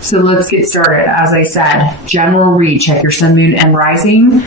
So let's get started. As I said, general read, check your sun, moon, and rising.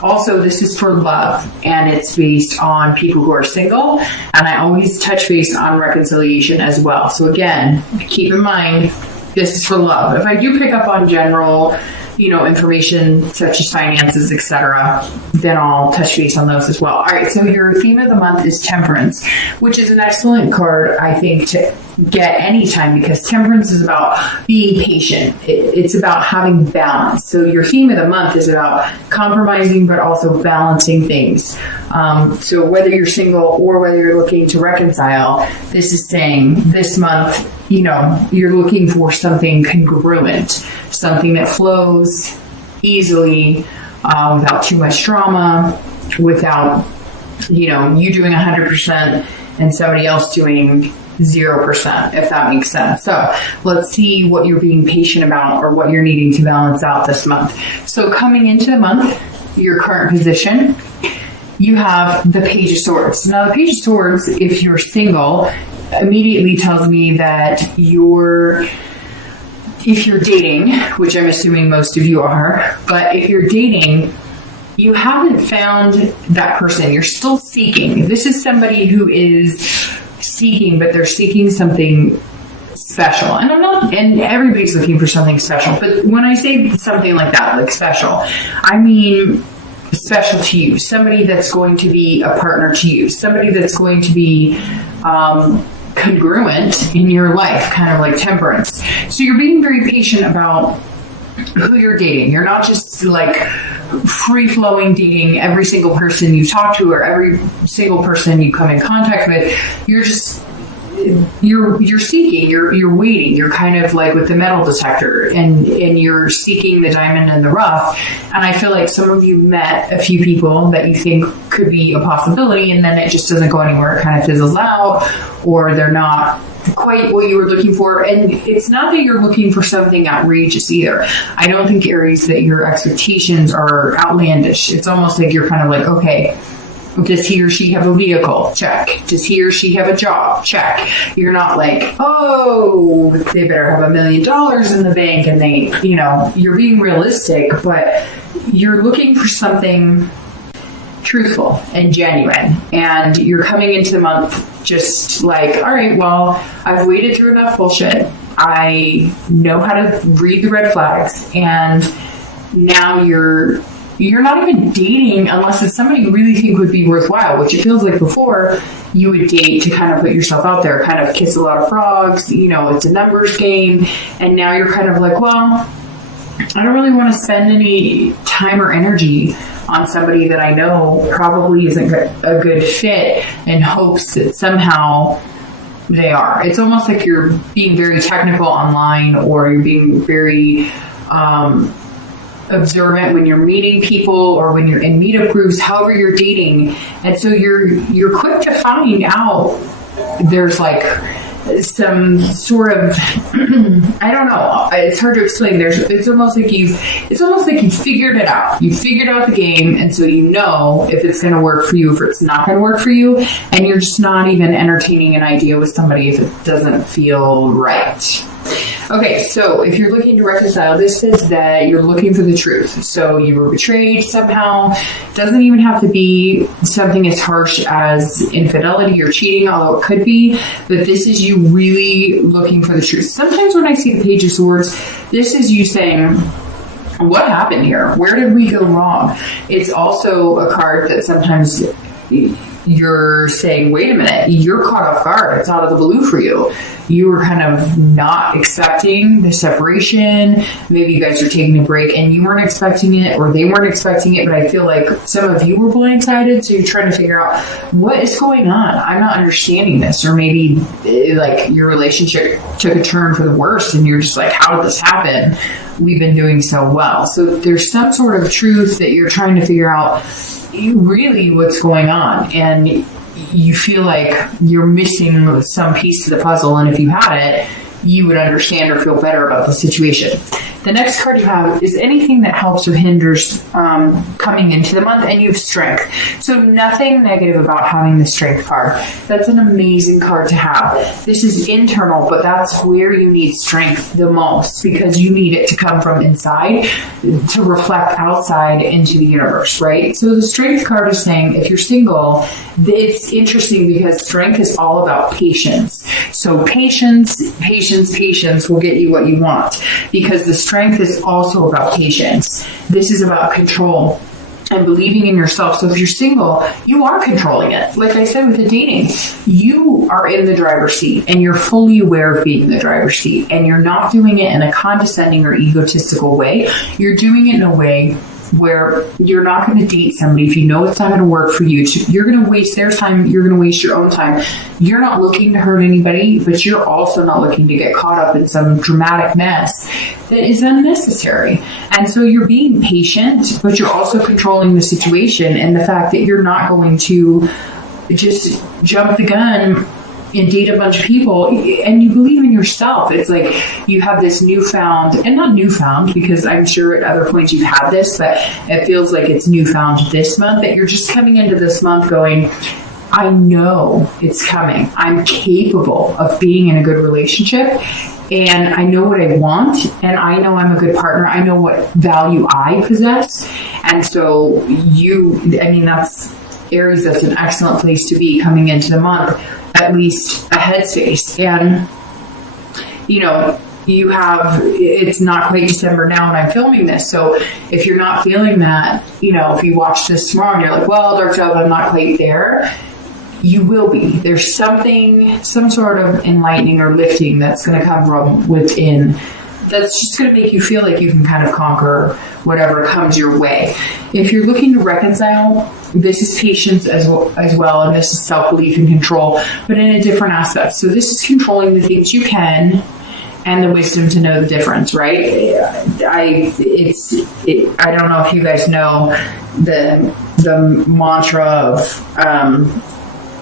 Also, this is for love, and it's based on people who are single, and I always touch base on reconciliation as well. So again, keep in mind, this is for love. If I do pick up on general, information such as finances, etc., then I'll touch base on those as well. All right, so your theme of the month is Temperance, which is an excellent card, I think, to get anytime, because Temperance is about being patient. It's about having balance. So your theme of the month is about compromising, but also balancing things. So whether you're single or whether you're looking to reconcile, this is saying this month, you're looking for something congruent, something that flows easily, without too much drama, without, you doing 100% and somebody else doing 0%, if that makes sense. So let's see what you're being patient about or what you're needing to balance out this month. So coming into the month, your current position, you have the Page of Swords. Now, the Page of Swords, if you're single, immediately tells me that if you're dating, which I'm assuming most of you are, but if you're dating, you haven't found that person. You're still seeking. This is somebody who is seeking, but they're seeking something special. And everybody's looking for something special. But when I say something like that, like special, I mean special to you. Somebody that's going to be a partner to you. Somebody that's going to be congruent in your life, kind of like Temperance. So you're being very patient about who you're dating. You're not just like free-flowing dating every single person you talk to or every single person you come in contact with. You're just you're seeking, you're waiting, you're kind of like with the metal detector, and you're seeking the diamond in the rough. And I feel like some of you met a few people that you think could be a possibility, and then it just doesn't go anywhere. It kind of fizzles out, or they're not quite what you were looking for. And it's not that you're looking for something outrageous either. I don't think, Aries, that your expectations are outlandish. It's almost like you're kind of like, okay, does he or she have a vehicle? Check. Does he or she have a job? Check. You're not like, oh, they better have $1 million in the bank, and they, you're being realistic, but you're looking for something truthful and genuine. And you're coming into the month just like, all right, well, I've waded through enough bullshit. I know how to read the red flags, and now you're not even dating unless it's somebody you really think would be worthwhile, which it feels like before you would date to kind of put yourself out there, kind of kiss a lot of frogs, it's a numbers game. And now you're kind of like, well, I don't really want to spend any time or energy on somebody that I know probably isn't a good fit, in hopes that somehow they are. It's almost like you're being very technical online, or you're being very observant when you're meeting people or when you're in meetup groups, however you're dating. And so you're quick to find out there's like some sort of I don't know, it's hard to explain. It's almost like you figured it out. You figured out the game, and so you know if it's going to work for you, if it's not going to work for you, and you're just not even entertaining an idea with somebody if it doesn't feel right. Okay, so if you're looking to reconcile, this says that you're looking for the truth. So you were betrayed somehow. Doesn't even have to be something as harsh as infidelity or cheating, although it could be. But this is you really looking for the truth. Sometimes when I see the Page of Swords, this is you saying, what happened here? Where did we go wrong? It's also a card that sometimes you're saying, wait a minute, you're caught off guard. It's out of the blue for you. You were kind of not expecting the separation. Maybe you guys are taking a break and you weren't expecting it, or they weren't expecting it, but I feel like some of you were blindsided, so you're trying to figure out what is going on. I'm not understanding this. Or maybe like your relationship took a turn for the worse and you're just like, how did this happen? We've been doing so well. So there's some sort of truth that you're trying to figure out really what's going on, and you feel like you're missing some piece to the puzzle, and if you had it, you would understand or feel better about the situation. The next card you have is anything that helps or hinders coming into the month, and you have strength. So nothing negative about having the strength card. That's an amazing card to have. This is internal, but that's where you need strength the most, because you need it to come from inside to reflect outside into the universe, right? So the strength card is saying if you're single, it's interesting because strength is all about patience. So patience will get you what you want, because the strength is also about patience. This is about control and believing in yourself. So if you're single, you are controlling it. Like I said with the dating, you are in the driver's seat and you're fully aware of being in the driver's seat, and you're not doing it in a condescending or egotistical way. You're doing it in a way where you're not going to date somebody if you know it's not going to work for you. You're going to waste their time. You're going to waste your own time. You're not looking to hurt anybody, but you're also not looking to get caught up in some dramatic mess that is unnecessary. And so you're being patient, but you're also controlling the situation, and the fact that you're not going to just jump the gun and date a bunch of people, and you believe in yourself. It's like you have this newfound, and not newfound because I'm sure at other points you've had this, but it feels like it's newfound this month, that you're just coming into this month going, I know it's coming. I'm capable of being in a good relationship, and I know what I want, and I know I'm a good partner. I know what value I possess. And so that's Aries, that's an excellent place to be coming into the month, at least a headspace. And, it's not quite December now when I'm filming this. So if you're not feeling that, if you watch this tomorrow and you're like, well, Dark Job, I'm not quite there, you will be. There's some sort of enlightening or lifting that's going to come from within, that's just going to make you feel like you can kind of conquer whatever comes your way. If you're looking to reconcile, this is patience as well, and this is self-belief and control, but in a different aspect. So this is controlling the things you can and the wisdom to know the difference, right? I don't know if you guys know the mantra of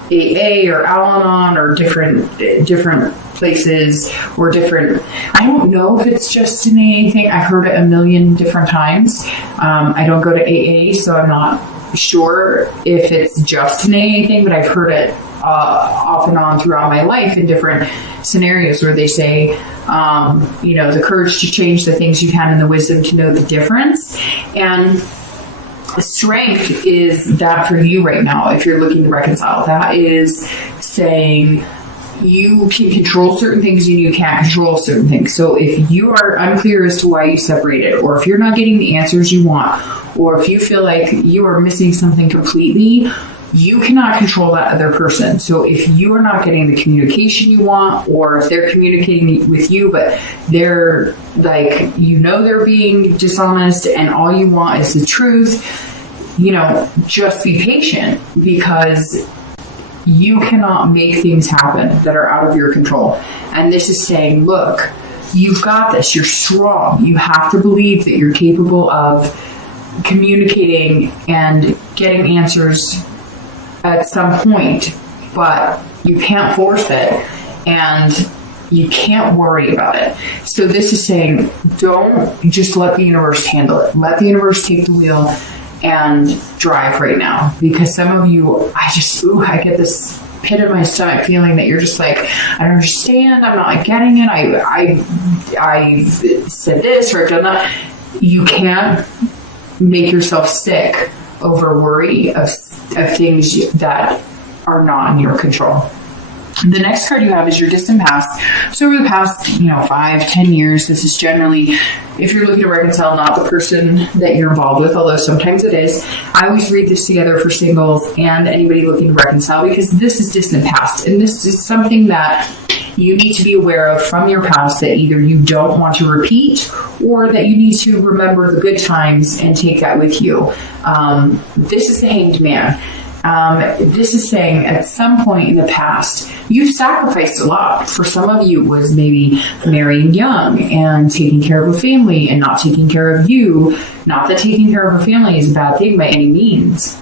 AA or Al-Anon or different places or different, I don't know if it's just an AA thing. I've heard it a million different times. I don't go to AA, so I'm not sure if it's just an AA thing, but I've heard it off and on throughout my life in different scenarios where they say, the courage to change the things you can and the wisdom to know the difference. And strength is that for you right now, if you're looking to reconcile. That is saying you can control certain things and you can't control certain things. So if you are unclear as to why you separated, or if you're not getting the answers you want, or if you feel like you are missing something completely, you cannot control that other person. So if you are not getting the communication you want, or if they're communicating with you, but they're like, they're being dishonest and all you want is the truth, just be patient, because you cannot make things happen that are out of your control. And this is saying, look, you've got this. You're strong. You have to believe that you're capable of communicating and getting answers at some point, but you can't force it and you can't worry about it. So this is saying, don't just let the universe handle it. Let the universe take the wheel and drive right now. Because some of you, I get this pit in my stomach feeling that you're just like, I don't understand. I'm not getting it. I said this or I've done that. You can't make yourself sick over worry of things that are not in your control. The next card you have is your distant past. So over the past, 5-10 years, this is generally, if you're looking to reconcile, not the person that you're involved with, although sometimes it is. I always read this together for singles and anybody looking to reconcile, because this is distant past. And this is something that you need to be aware of from your past that either you don't want to repeat, or that you need to remember the good times and take that with you. This is the Hanged Man. This is saying at some point in the past, you've sacrificed a lot. For some of you, it was maybe marrying young and taking care of a family and not taking care of you. Not that taking care of a family is a bad thing by any means.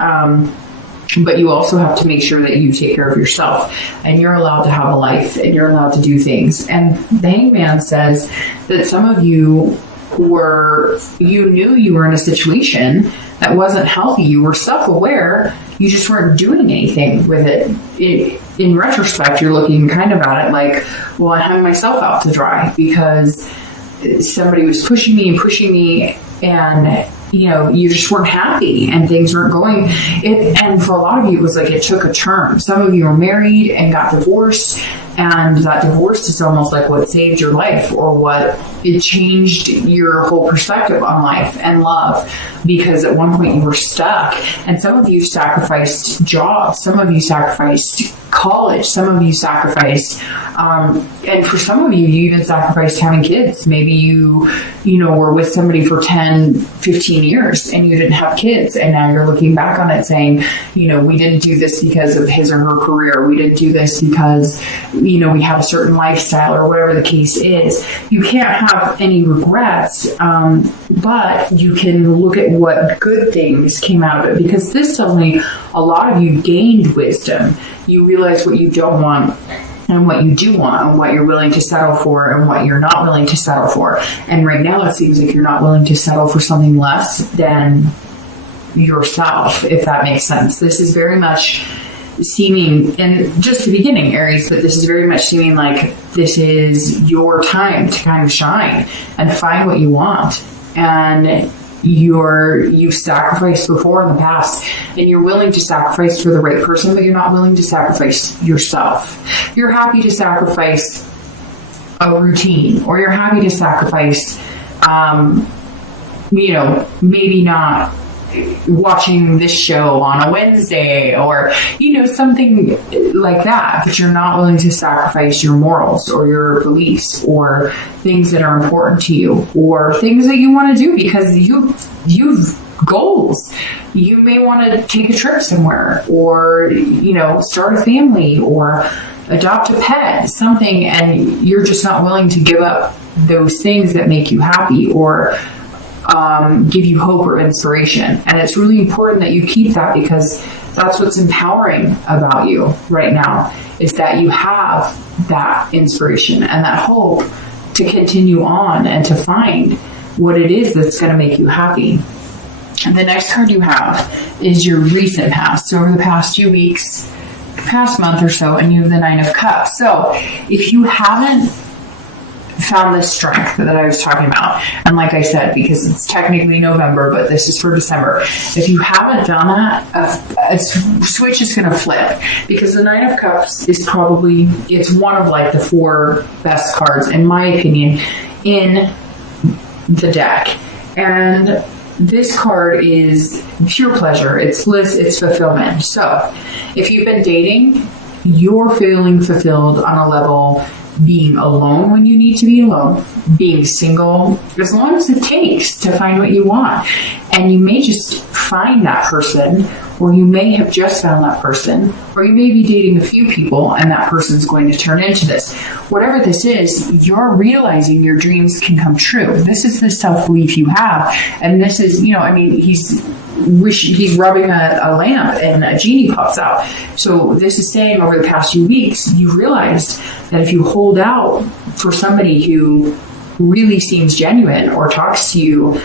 But you also have to make sure that you take care of yourself, and you're allowed to have a life and you're allowed to do things. And the Hanged Man says that some of you you knew you were in a situation that wasn't healthy. You were self-aware. You just weren't doing anything with it. In retrospect, you're looking kind of at it like, well, I hung myself out to dry because somebody was pushing me, and you just weren't happy and things weren't going. And for a lot of you, it was like it took a turn. Some of you were married and got divorced, and that divorce is almost like what saved your life, or what it changed your whole perspective on life and love, because at one point you were stuck. And some of you sacrificed jobs, some of you sacrificed college, some of you sacrificed, and for some of you, you even sacrificed having kids. Maybe you were with somebody for 10, 15 years and you didn't have kids, and now you're looking back on it saying, we didn't do this because of his or her career. We didn't do this because, we have a certain lifestyle, or whatever the case is. You can't have any regrets, but you can look at what good things came out of it, because this tells me a lot of you gained wisdom. You realize what you don't want and what you do want, and what you're willing to settle for and what you're not willing to settle for. And right now it seems like you're not willing to settle for something less than yourself, if that makes sense. This is very much seeming, and just the beginning, Aries, but this is very much seeming like this is your time to kind of shine and find what you want. And you've sacrificed before in the past, and you're willing to sacrifice for the right person, but you're not willing to sacrifice yourself. You're happy to sacrifice a routine, or you're happy to sacrifice, maybe not watching this show on a Wednesday, or something like that, but you're not willing to sacrifice your morals or your beliefs or things that are important to you, or things that you want to do because you've goals. You may want to take a trip somewhere, or start a family, or adopt a pet, something, and you're just not willing to give up those things that make you happy or give you hope or inspiration. And it's really important that you keep that, because that's what's empowering about you right now, is that you have that inspiration and that hope to continue on and to find what it is that's going to make you happy. And the next card you have is your recent past. So over the past few weeks, past month or so, and you have the Nine of Cups. So if you haven't found this strength that I was talking about, and like I said, because it's technically November, but this is for December, if you haven't done that, a switch is going to flip, because the Nine of Cups is it's one of like the 4 best cards, in my opinion, in the deck. And this card is pure pleasure. It's bliss. It's fulfillment. So if you've been dating, you're feeling fulfilled on a level, being alone when you need to be alone, being single, as long as it takes to find what you want. And you may just find that person, or you may have just found that person, or you may be dating a few people and that person's going to turn into this. Whatever this is, you're realizing your dreams can come true. This is the self-belief you have. And this is, he's rubbing a lamp and a genie pops out. So this is saying, over the past few weeks, you realized that if you hold out for somebody who really seems genuine or talks to you,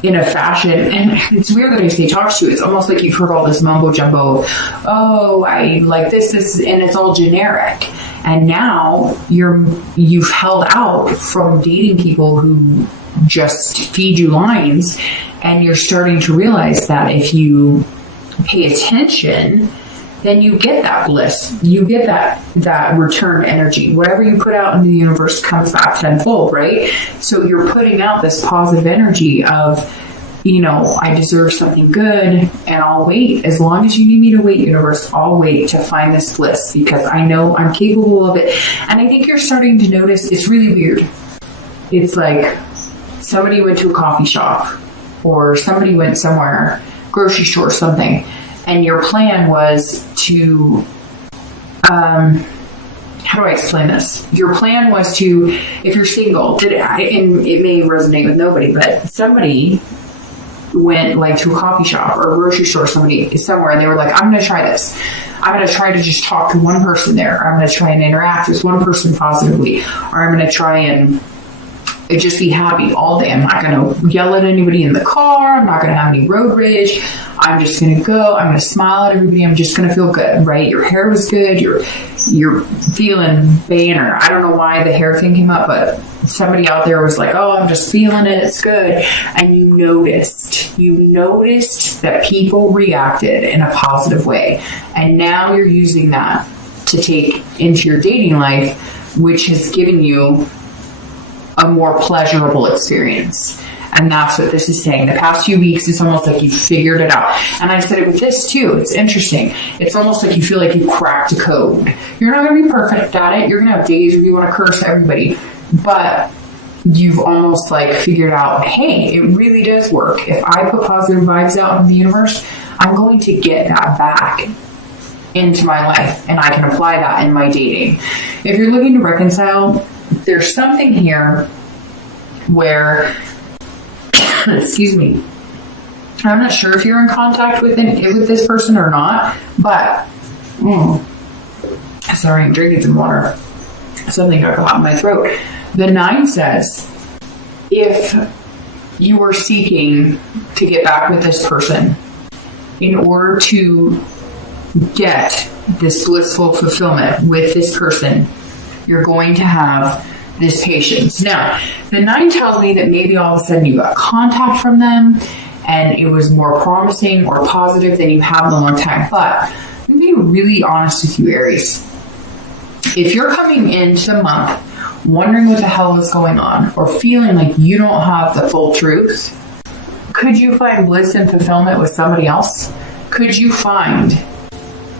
in a fashion, and it's weird that I say talks to you, it's almost like you've heard all this mumbo jumbo, oh, I like this, and it's all generic. And now you've held out from dating people who just feed you lines, and you're starting to realize that if you pay attention, then you get that bliss. You get that return energy. Whatever you put out into the universe comes back tenfold, right? So you're putting out this positive energy of, I deserve something good, and I'll wait. As long as you need me to wait, universe, I'll wait to find this bliss, because I know I'm capable of it. And I think you're starting to notice it's really weird. It's like somebody went to a coffee shop, or somebody went somewhere, grocery store, something, and your plan was to, how do I explain this? Your plan was to, if you're single, and it may resonate with nobody, but somebody went like to a coffee shop or a grocery store, somewhere, and they were like, I'm going to try this. I'm going to try to just talk to one person there. Or I'm going to try and interact with one person positively. Or I'm going to try and just be happy all day. I'm not going to yell at anybody in the car. I'm not going to have any road rage. I'm just going to go. I'm going to smile at everybody. I'm just going to feel good, right? Your hair was good. You're feeling banner. I don't know why the hair thing came up, but somebody out there was like, oh, I'm just feeling it. It's good. And you noticed that people reacted in a positive way. And now you're using that to take into your dating life, which has given you a more pleasurable experience. And that's what this is saying. The past few weeks, it's almost like you figured it out. And I said it with this too. It's interesting. It's almost like you feel like you cracked a code. You're not going to be perfect at it. You're going to have days where you want to curse everybody. But you've almost like figured out, hey, it really does work. If I put positive vibes out in the universe, I'm going to get that back into my life. And I can apply that in my dating. If you're looking to reconcile, there's something here where, excuse me, I'm not sure if you're in contact with this person or not, but, sorry, I'm drinking some water. Something got caught in my throat. The 9 says, if you are seeking to get back with this person in order to get this blissful fulfillment with this person, you're going to have this patience. Now, the 9 tells me that maybe all of a sudden you got contact from them and it was more promising or positive than you have in a long time. But I'm going to be really honest with you, Aries. If you're coming into the month wondering what the hell is going on or feeling like you don't have the full truth, could you find bliss and fulfillment with somebody else? Could you find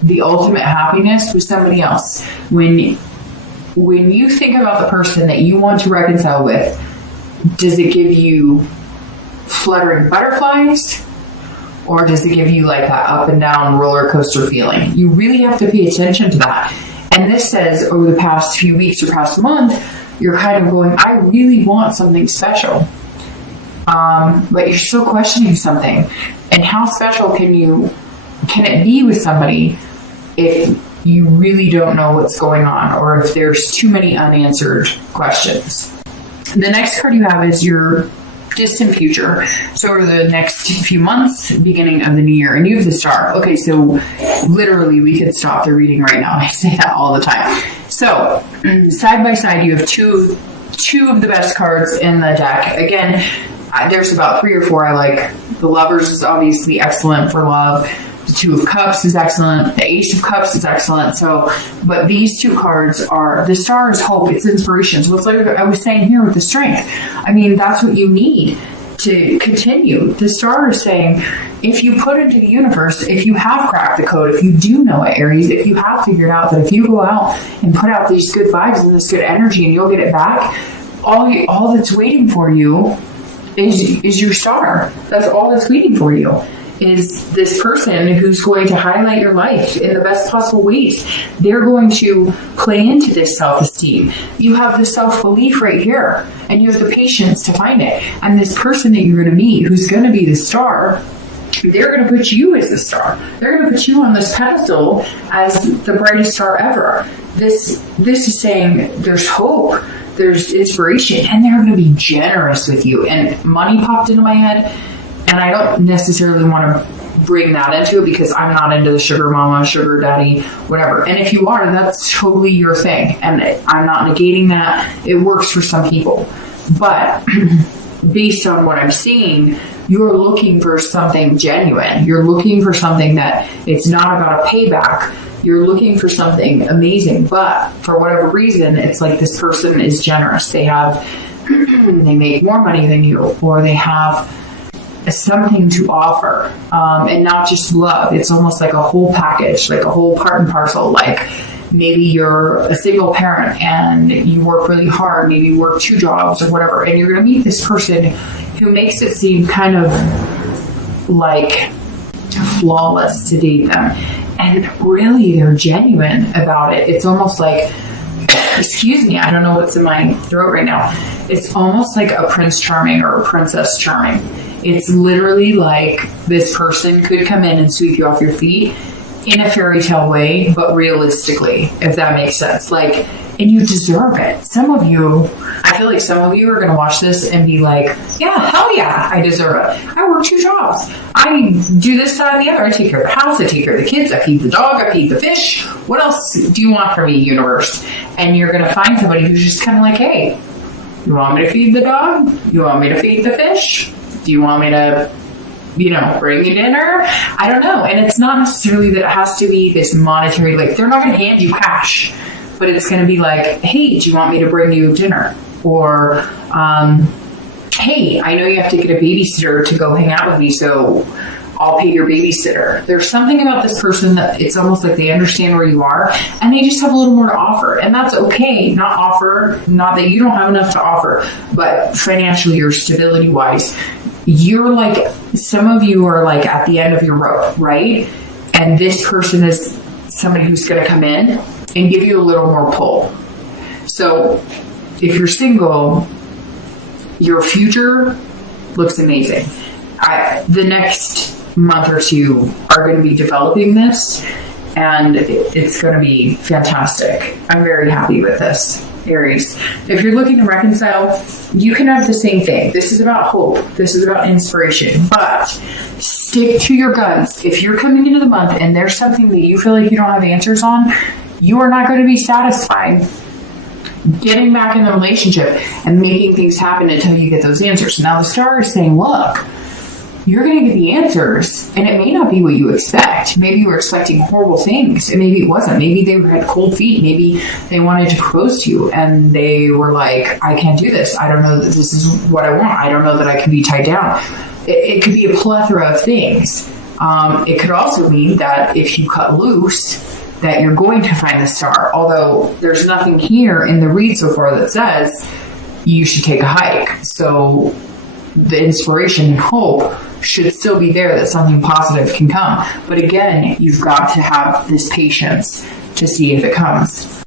the ultimate happiness with somebody else? When you think about the person that you want to reconcile with, does it give you fluttering butterflies? Or does it give you like that up and down roller coaster feeling? You really have to pay attention to that. And this says over the past few weeks or past month, you're kind of going, I really want something special. But you're still questioning something. And how special can it be with somebody if you really don't know what's going on, or if there's too many unanswered questions? The next card you have is your distant future. So over the next few months, beginning of the new year, and you have the Star. Okay, so literally we could stop the reading right now. I say that all the time. So side by side, you have two of the best cards in the deck. Again, there's about 3 or 4 I like. The Lovers is obviously excellent for love. The 2 of Cups is excellent. The Ace of Cups is excellent. So, but these 2 cards are, the Star is hope, it's inspiration. So it's like I was saying here with the Strength. I mean, that's what you need to continue. The Star is saying, if you put into the universe, if you have cracked the code, if you do know it, Aries, if you have figured out that if you go out and put out these good vibes and this good energy and you'll get it back, all that's waiting for you is your Star. That's all that's waiting for you. Is this person who's going to highlight your life in the best possible ways. They're going to play into this self-esteem. You have the self-belief right here, and you have the patience to find it. And this person that you're going to meet, who's going to be the Star, they're going to put you as the Star. They're going to put you on this pedestal as the brightest star ever. This is saying there's hope, there's inspiration, and they're going to be generous with you. And money popped into my head. And I don't necessarily want to bring that into it because I'm not into the sugar mama, sugar daddy, whatever. And if you are, that's totally your thing. And I'm not negating that. It works for some people. But based on what I'm seeing, you're looking for something genuine. You're looking for something that it's not about a payback. You're looking for something amazing. But for whatever reason, it's like this person is generous. They make more money than you, or they have something to offer, and not just love. It's almost like a whole package, like a whole part and parcel. Like maybe you're a single parent and you work really hard, maybe you work 2 jobs or whatever, and you're going to meet this person who makes it seem kind of like flawless to date them, and really they're genuine about it. It's almost like, excuse me, I don't know what's in my throat right now. It's almost like a Prince Charming or a Princess Charming. It's literally like this person could come in and sweep you off your feet in a fairy tale way, but realistically, if that makes sense. Like, and you deserve it. Some of you, I feel like some of you are going to watch this and be like, yeah, hell yeah, I deserve it. I work 2 jobs. I do this, that, and the other. I take care of the house. I take care of the kids. I feed the dog. I feed the fish. What else do you want from me, universe? And you're going to find somebody who's just kind of like, hey, you want me to feed the dog? You want me to feed the fish? Do you want me to, bring you dinner? I don't know. And it's not necessarily that it has to be this monetary, like, they're not going to hand you cash, but it's going to be like, hey, do you want me to bring you dinner? Or, hey, I know you have to get a babysitter to go hang out with me, so I'll pay your babysitter. There's something about this person that it's almost like they understand where you are and they just have a little more to offer. And that's okay. Not that you don't have enough to offer, but financially or stability wise, you're like, some of you are like at the end of your rope, right? And this person is somebody who's going to come in and give you a little more pull. So if you're single, your future looks amazing. The next month or 2 are going to be developing this, and it's going to be fantastic. I'm very happy with this, Aries. If you're looking to reconcile, you can have the same thing. This is about hope. This is about inspiration, but stick to your guns. If you're coming into the month and there's something that you feel like you don't have answers on, you are not going to be satisfied getting back in the relationship and making things happen until you get those answers. Now the star is saying, look, you're going to get the answers, and it may not be what you expect. Maybe you were expecting horrible things, and maybe it wasn't. Maybe they had cold feet. Maybe they wanted to propose to you, and they were like, I can't do this. I don't know that this is what I want. I don't know that I can be tied down. It could be a plethora of things. It could also mean that if you cut loose, that you're going to find the star. Although there's nothing here in the read so far that says you should take a hike. So the inspiration and hope should still be there that something positive can come. But again, you've got to have this patience to see if it comes.